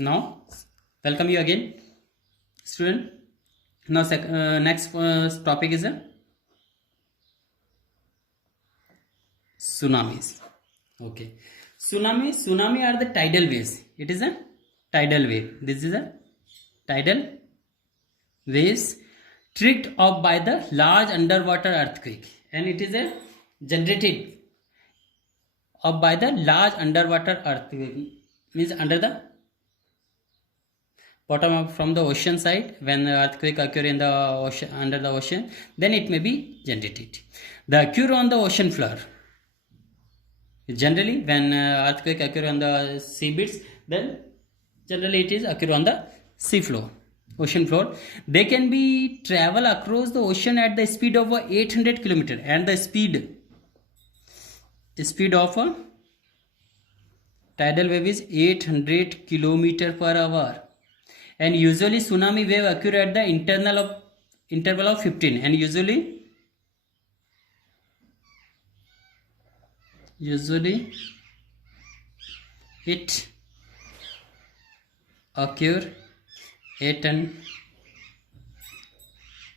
Now, welcome you again, student. Now, next topic is tsunamis. Okay, tsunami are the tidal waves. It is a tidal wave. This is a tidal waves tricked off by the large underwater earthquake, and it is a generated up by the large underwater earthquake, means under the bottom up from the ocean side. When the earthquake occur in the ocean, under the ocean, then it may be generated. The occur on the ocean floor. Generally, when earthquake occur on the sea beds, then generally it is occur on the sea floor, ocean floor. They can be travel across the ocean at the speed of 800 km, and the speed of a tidal wave is 800 km per hour. And usually tsunami wave occur at the interval of 15, and usually it occur at an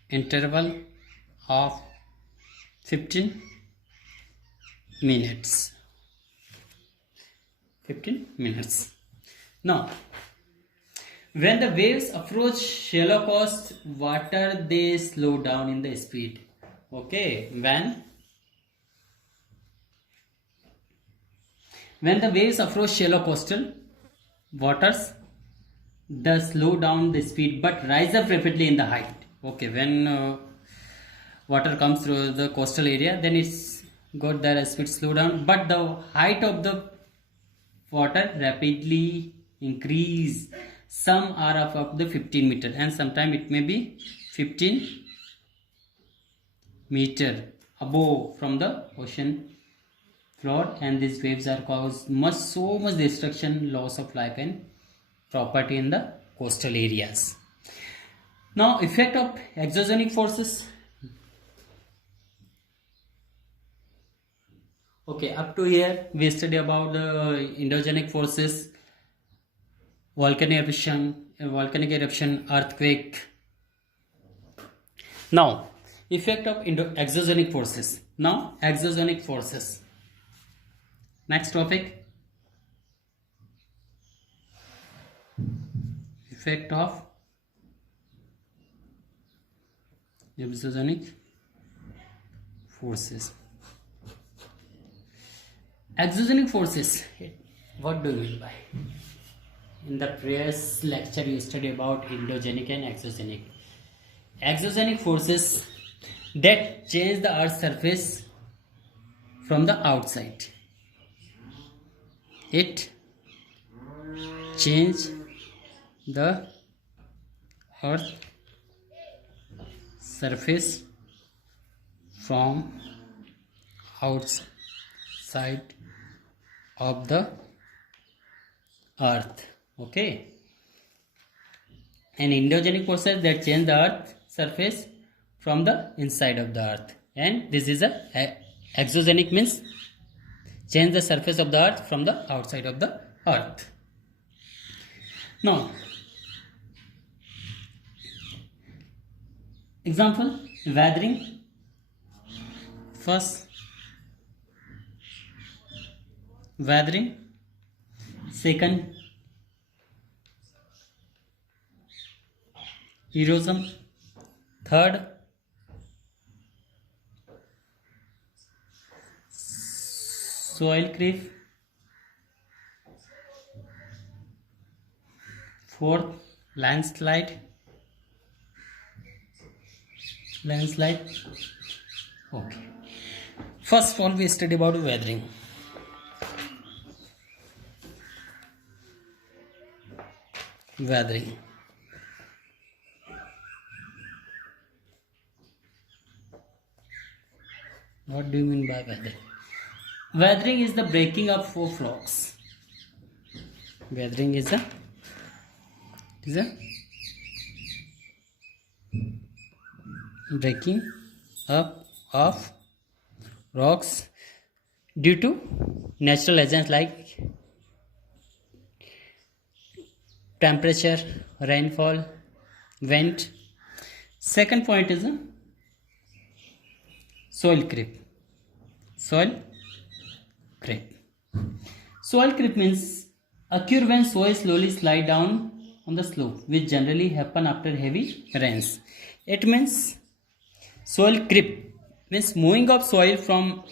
interval of 15 minutes. Now, when the waves approach shallow coast water, they slow down in the speed. Okay, when the waves approach shallow coastal waters, they slow down the speed but rise up rapidly in the height. Okay, when water comes through the coastal area, then it's got their speed slow down, but the height of the water rapidly increase. Some are of up to 15 meter, and sometimes it may be 15 meter above from the ocean floor, and these waves are cause so much destruction, loss of life and property in the coastal areas. Now, effect of exogenic forces. Okay, up to here we study about the endogenic forces, volcanic eruption, earthquake. Now, effect of exogenic forces. Now, exogenic forces. Next topic. Effect of exogenic forces. Exogenic forces. What do you mean by? In the previous lecture, you studied about endogenic and exogenic. Exogenic forces that change the Earth's surface from the outside. It changes the Earth's surface from outside of the Earth. Okay, and endogenic forces that change the Earth surface from the inside of the Earth, and this is a exogenic, means change the surface of the Earth from the outside of the Earth. Now, example, weathering. First, weathering. Second, erosion. Third, soil creep. Fourth, landslide. Okay, first of all we study about weathering. What do you mean by weathering? Weathering is the breaking up of rocks. Weathering is a breaking up of rocks due to natural agents like temperature, rainfall, wind. Second point is soil creep. Soil creep. Soil creep means occur when soil slowly slide down on the slope, which generally happen after heavy rains. It means soil creep means moving of soil from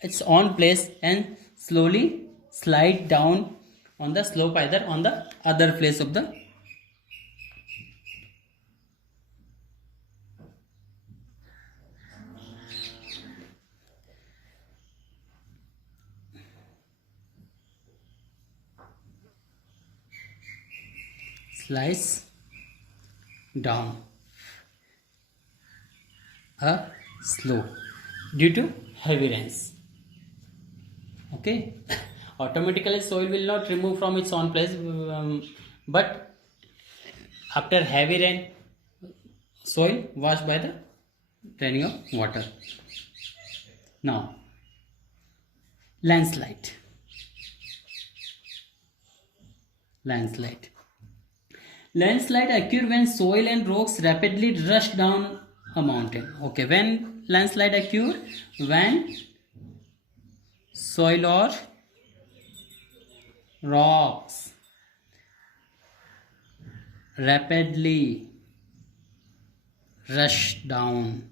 its own place and slowly slide down on the slope, either on the other place of the slice down a slope due to heavy rains. Okay, automatically soil will not remove from its own place, but after heavy rain, soil washed by the raining of water. Now, landslide. Landslide. Landslide occur when soil and rocks rapidly rush down a mountain. Okay, when landslide occur, when soil or rocks rapidly rush down.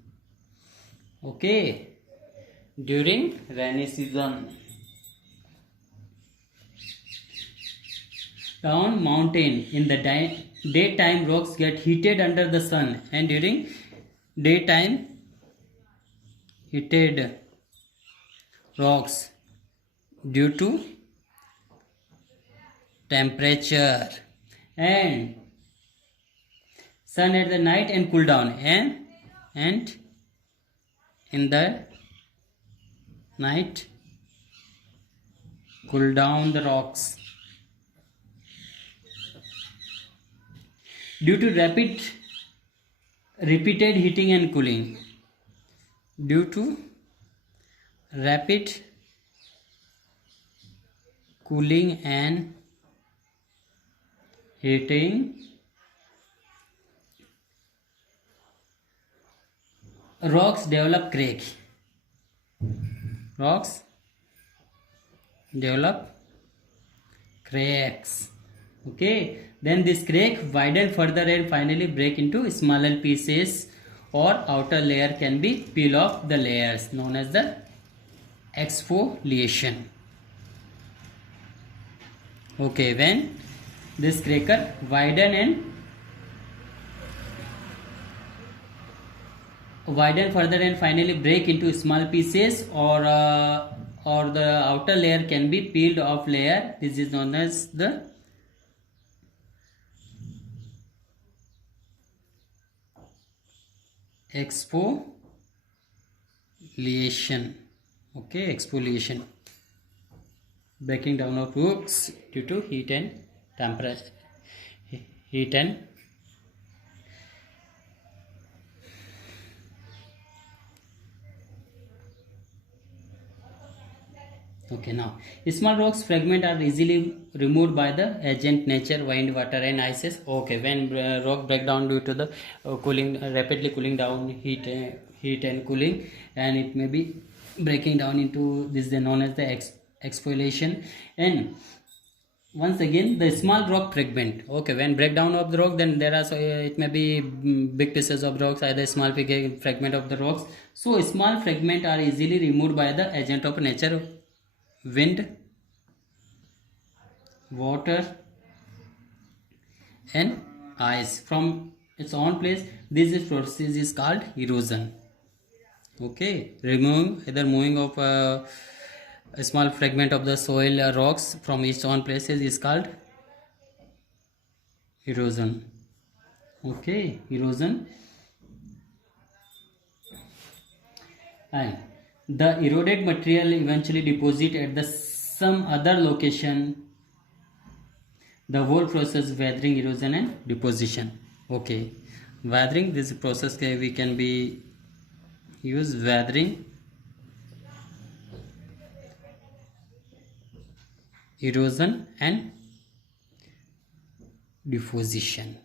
Okay, during rainy season. Down mountain in the daytime, rocks get heated under the sun, and during daytime, heated rocks due to temperature, and sun at the night and cool down, and in the night cool down the rocks. Due to repeated heating and cooling. Due to rapid cooling and heating, rocks develop crack. Rocks develop cracks. Okay, then this crack widen further and finally break into smaller pieces, or outer layer can be peel off the layers, known as the exfoliation. Okay, when this cracker widen further and finally break into small pieces, or the outer layer can be peeled off layer, this is known as the exfoliation. Okay, exfoliation. Breaking down of rocks due to heat and temperature. Heat and okay, now small rocks fragment are easily removed by the agent nature, wind, water and ices. Okay, when rock break down due to the rapidly cooling down, heat and cooling, and it may be breaking down into this is known as the exfoliation. And once again, the small rock fragment. Okay, when breakdown of the rock, then there are it may be big pieces of rocks, either small fragment of the rocks. So small fragment are easily removed by the agent of nature, wind, water and ice from its own place. This process is called erosion. Okay, moving of a small fragment of the soil or rocks from its own places is called erosion. Okay, erosion. And the eroded material eventually deposit at some other location. The whole process weathering, erosion and deposition. Okay, weathering, this process we can be use weathering, erosion and deposition.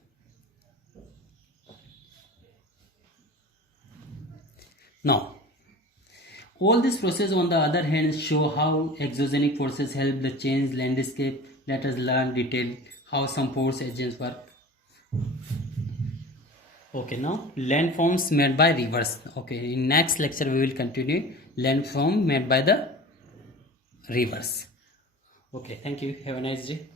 Now, all these processes on the other hand show how exogenic forces help the change landscape. Let us learn detail how some force agents work. Okay, now landforms made by rivers. Okay, in next lecture we will continue landform made by the rivers. Okay, thank you. Have a nice day.